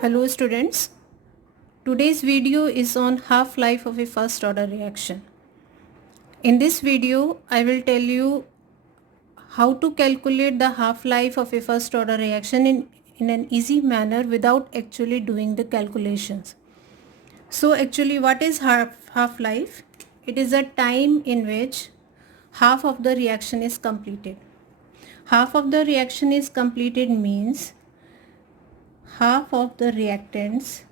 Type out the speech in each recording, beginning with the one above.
Hello students, today's video is on half-life of a first order reaction. In this video, I will tell you how to calculate the half-life of a first order reaction in an easy manner without actually doing the calculations. So actually what is half-life? It is a time in which half of the reaction is completed. Half of the reaction is completed means half of the reactants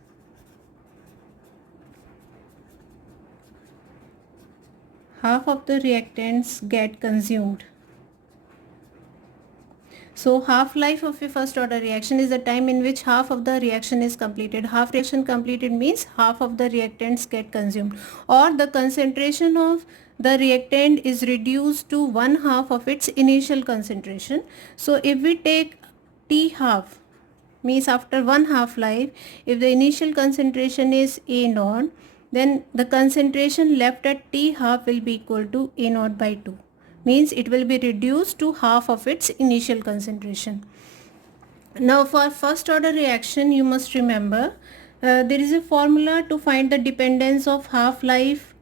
get consumed. So half-life of a first order reaction is the time in which half of the reaction is completed. Half reaction completed means half of the reactants get consumed, or the concentration of the reactant is reduced to one half of its initial concentration. So if we take T half, means after one half-life, if the initial concentration is A naught, then the concentration left at T half will be equal to A naught by 2. Means it will be reduced to half of its initial concentration. Now for first order reaction, you must remember there is a formula to find the dependence of half-life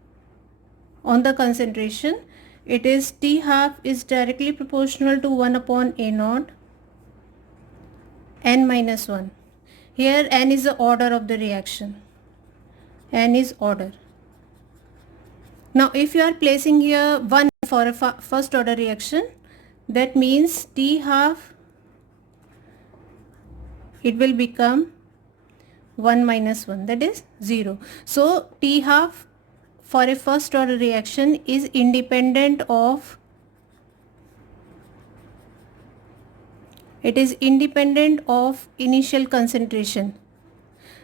on the concentration. It is T half is directly proportional to 1 upon A naught n minus 1. Here n is the order of the reaction. N is order. Now if you are placing here 1 for a first order reaction, that means T half, it will become 1 minus 1, that is 0. So T half for a first order reaction is independent of initial concentration.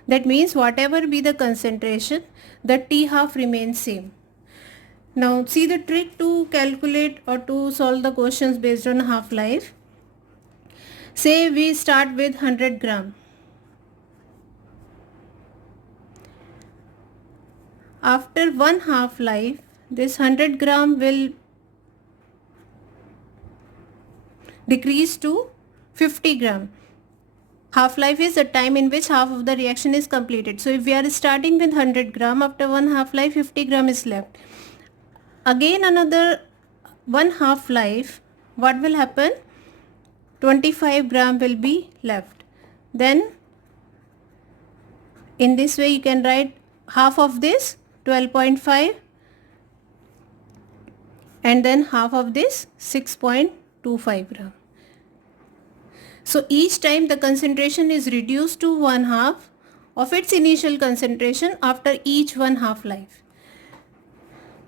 That means whatever be the concentration, the T half remains same. Now see the trick to calculate or to solve the questions based on half-life. Say we start with 100 gram. After one half-life, this 100 gram will decrease to 50 gram. Half-life is the time in which half of the reaction is completed. So if we are starting with 100 gram, after one half-life 50 gram is left. Again another one half-life, what will happen? 25 gram will be left. Then in this way you can write half of this 12.5 and then half of this 6.25 gram. So each time the concentration is reduced to one half of its initial concentration after each one half-life.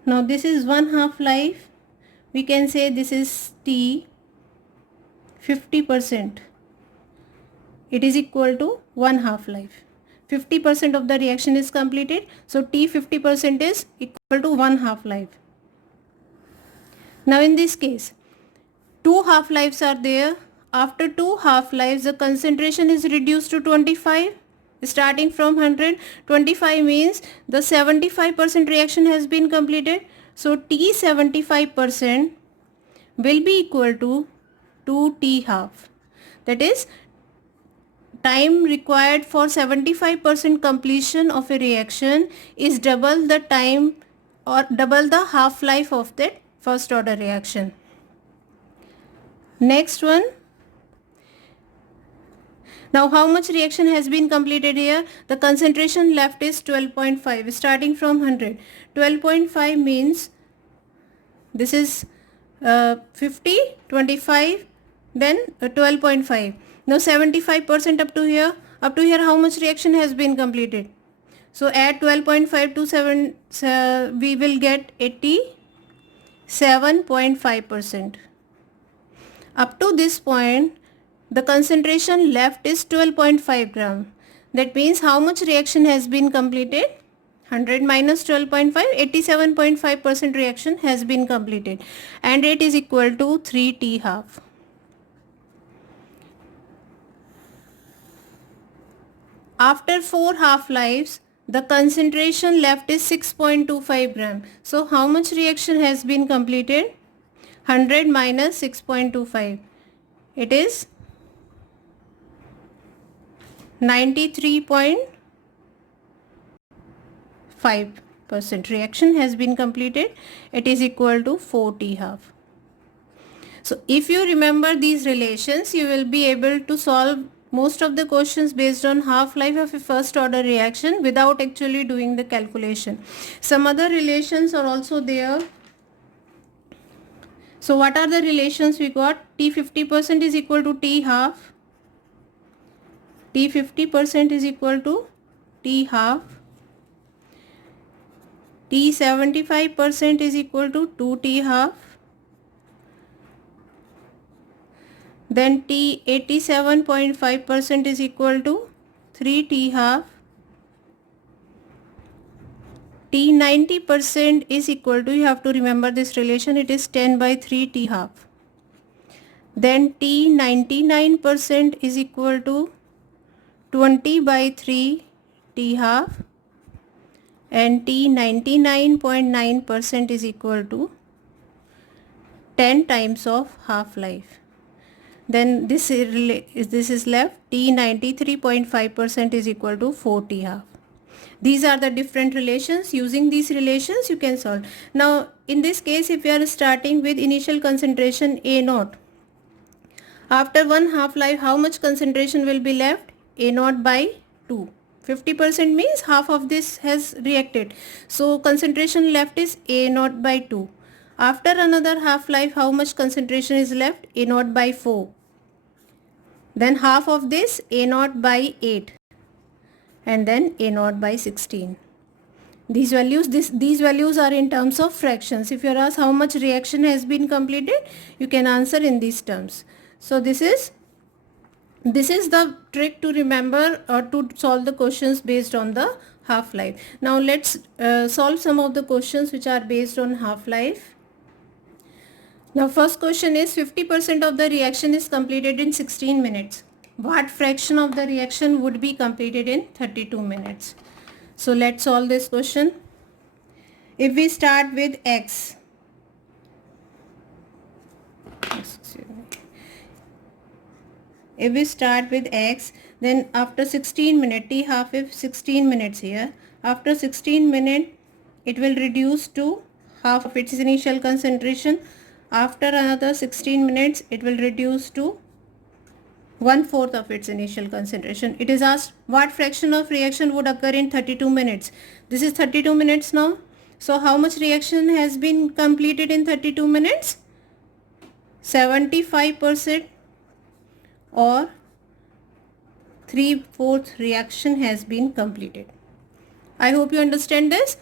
Now this is one half-life. We can say this is T 50%. It is equal to one half-life. 50% of the reaction is completed. So T 50% is equal to one half-life. Now in this case, two half-lives are there. After two half-lives, the concentration is reduced to 25. Starting from 100, 25 means the 75% reaction has been completed. So T 75% will be equal to 2T half. That is, time required for 75% completion of a reaction is double the time or double the half-life of that first order reaction. Next one. Now how much reaction has been completed here? The concentration left is 12.5 starting from 100. 12.5 means this is 50, 25, then 12.5. Now 75% up to here. Up to here how much reaction has been completed? So add 12.5 to 7, we will get 87.5%. Up to this point, the concentration left is 12.5 gram. That means how much reaction has been completed? 100 minus 12.5, 87.5% reaction has been completed. And it is equal to 3T half. After 4 half-lives, the concentration left is 6.25 gram. So how much reaction has been completed? 100 minus 6.25. It is 93.5% reaction has been completed. It is equal to 4 T half. So if you remember these relations, you will be able to solve most of the questions based on half-life of a first order reaction without actually doing the calculation. Some other relations are also there. So what are the relations we got? T 50% is equal to T half. T 50% is equal to T half. T 75% is equal to 2 T half. Then T 87.5% is equal to 3 T half. T 90% is equal to, you have to remember this relation, it is 10 by 3 T half. Then T 99% is equal to 20 by 3 T half. And T 99.9% is equal to 10 times of half-life. Then this is left, T 93.5% is equal to 4 T half. These are the different relations. Using these relations you can solve. Now in this case, if you are starting with initial concentration A naught, after one half-life how much concentration will be left? A naught by 2. 50% means half of this has reacted. So concentration left is A naught by 2. After another half-life how much concentration is left? A naught by 4. Then half of this A naught by 8. And then A naught by 16. These values are in terms of fractions. If you are asked how much reaction has been completed, you can answer in these terms. So this is the trick to remember or to solve the questions based on the half-life. Now let's solve some of the questions which are based on half-life. Now first question is 50% of the reaction is completed in 16 minutes. What fraction of the reaction would be completed in 32 minutes? So let's solve this question. If we start with X, then after 16 minutes, T half is 16 minutes here. After 16 minutes, it will reduce to half of its initial concentration. After another 16 minutes, it will reduce to 1/4 of its initial concentration. It is asked what fraction of reaction would occur in 32 minutes. This is 32 minutes now. So how much reaction has been completed in 32 minutes? 75% or 3/4 reaction has been completed. I hope you understand this.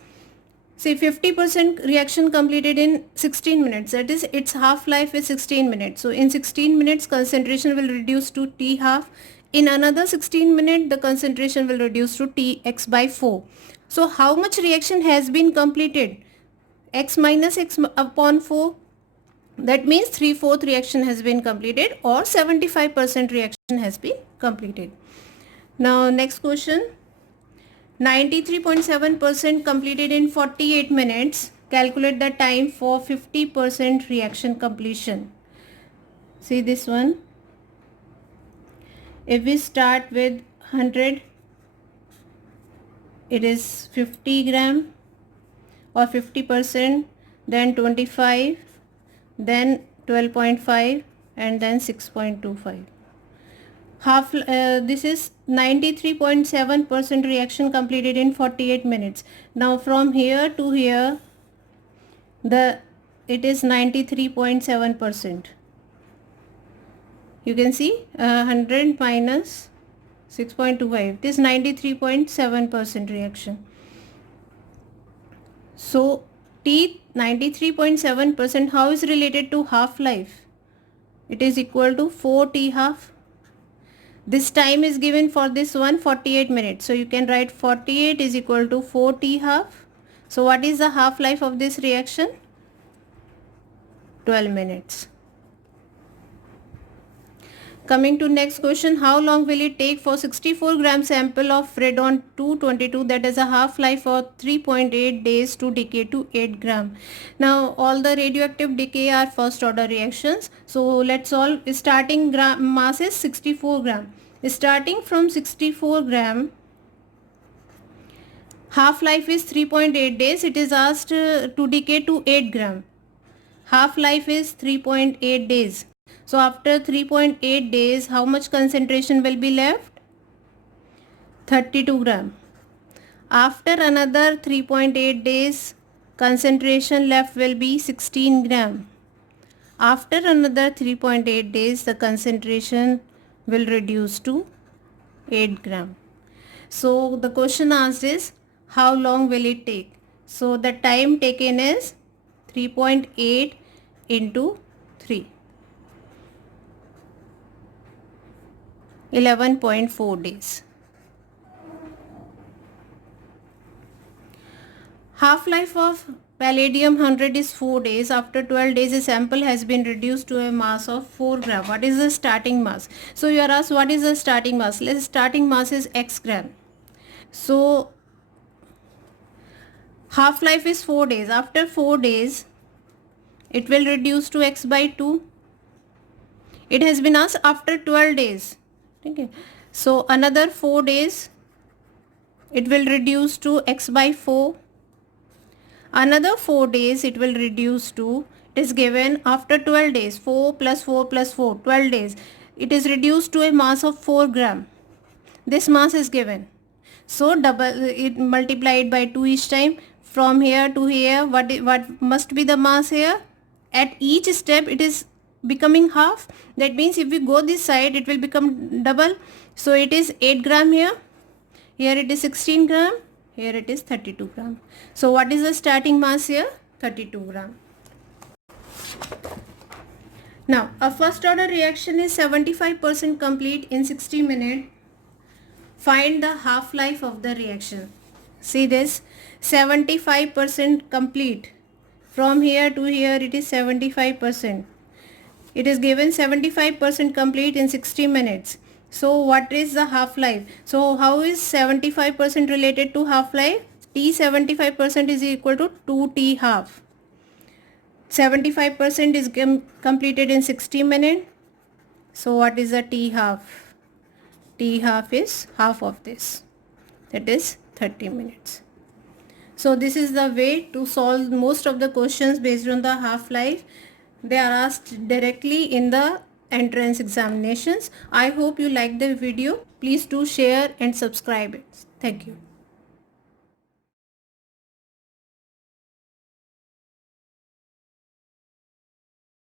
Say 50% reaction completed in 16 minutes, that is its half-life is 16 minutes. So in 16 minutes concentration will reduce to T half. In another 16 minutes the concentration will reduce to Tx by 4. So how much reaction has been completed? X minus X upon 4. That means 3/4 reaction has been completed or 75% reaction has been completed. Now next question. 93.7% completed in 48 minutes. Calculate the time for 50% reaction completion. See this one. If we start with 100, it is 50 gram or 50%, then 25, then 12.5 and then 6.25. This is 93.7% reaction completed in 48 minutes. Now from here to here it is 93.7%. You can see 100 minus 6.25, this 93.7% reaction. So T 93.7% how is related to half-life? It is equal to 4 T half. This time is given for this one 48 minutes. So you can write 48 is equal to 4 T half. So what is the half-life of this reaction? 12 minutes. Coming to next question, how long will it take for 64 gram sample of Freon 222 that has a half-life of 3.8 days to decay to 8 gram? Now all the radioactive decay are first order reactions. So let's solve. Starting mass is 64 gram. Starting from 64 gram, half-life is 3.8 days. It is asked to decay to 8 gram. Half-life is 3.8 days. So after 3.8 days, how much concentration will be left? 32 gram. After another 3.8 days, concentration left will be 16 gram. After another 3.8 days, the concentration will reduce to 8 gram. So the question asked is, how long will it take? So the time taken is 3.8 into 3. 11.4 days. Half-life of palladium 100 is 4 days. After 12 days, a sample has been reduced to a mass of 4 gram. What is the starting mass? So you are asked what is the starting mass? Let's starting mass is x gram. So half-life is 4 days. After 4 days, it will reduce to x by 2. It has been asked after 12 days. Okay. So another 4 days, it will reduce to x by 4. Another 4 days, it will reduce to, it is given after 12 days, 4 plus 4 plus 4, 12 days. It is reduced to a mass of 4 gram. This mass is given. So double it, multiplied by 2 each time. From here to here, what must be the mass here? At each step, it is becoming half. That means if we go this side, it will become double. So it is 8 gram here. Here it is 16 gram. Here it is 32 gram. So what is the starting mass here? 32 gram. Now a first order reaction is 75% complete in 60 minutes. Find the half-life of the reaction. See this, 75% complete. From here to here it is 75%. It is given 75% complete in 60 minutes. So what is the half-life? So how is 75% related to half-life? T 75% is equal to 2T half. 75% is completed in 60 minutes. So what is the T half? T half is half of this. That is 30 minutes. So this is the way to solve most of the questions based on the half-life. They are asked directly in the entrance examinations. I hope you like the video. Please do share and subscribe it. Thank you.